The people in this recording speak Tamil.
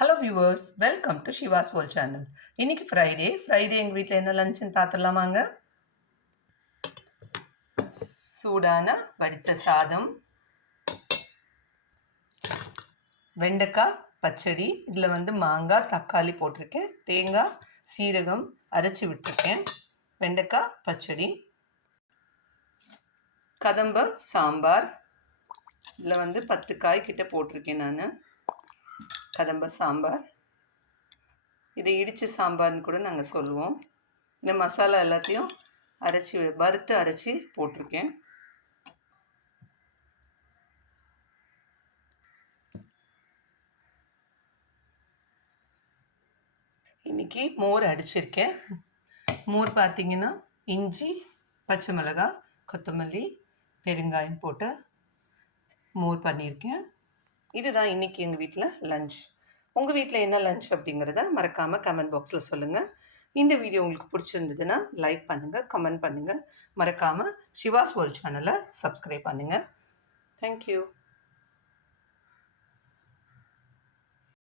Hello viewers, welcome to Shiva's world channel. இன்னைக்கு ஃப்ரைடே எங்கள் வீட்டில் என்ன லஞ்சுன்னு பார்த்துடலாமாங்க. சூடான வடித்த சாதம், வெண்டைக்காய் பச்சடி, இதில் மாங்காய் தக்காளி போட்டிருக்கேன், தேங்காய் சீரகம் அரைச்சி விட்டுருக்கேன். வெண்டைக்காய் பச்சடி, கதம்ப சாம்பார், இதில் 10 காய் கிட்ட போட்டிருக்கேன் நான். கதம்ப சாம்பார், இதை இடித்த சாம்பார்னு கூட நாங்கள் சொல்லுவோம். இந்த மசாலா எல்லாத்தையும் வறுத்து அரைச்சி போட்டிருக்கேன். இன்றைக்கி மோர் அடிச்சிருக்கேன். மோர் பார்த்திங்கன்னா இஞ்சி, பச்சை மிளகாய், கொத்தமல்லி, பெருங்காயம் போட்டு மோர் பண்ணியிருக்கேன். இதுதான் இன்றைக்கி எங்கள் வீட்டில் லஞ்ச். உங்கள் வீட்டில் என்ன லஞ்ச் அப்படிங்கிறத மறக்காமல் கமெண்ட் பாக்ஸில் சொல்லுங்கள். இந்த வீடியோ உங்களுக்கு பிடிச்சிருந்ததுன்னா லைக் பண்ணுங்கள், கமெண்ட் பண்ணுங்கள். மறக்காமல் ஷிவாஸ் வேர்ல்ட் சேனலை சப்ஸ்கிரைப் பண்ணுங்கள். தேங்க்யூ.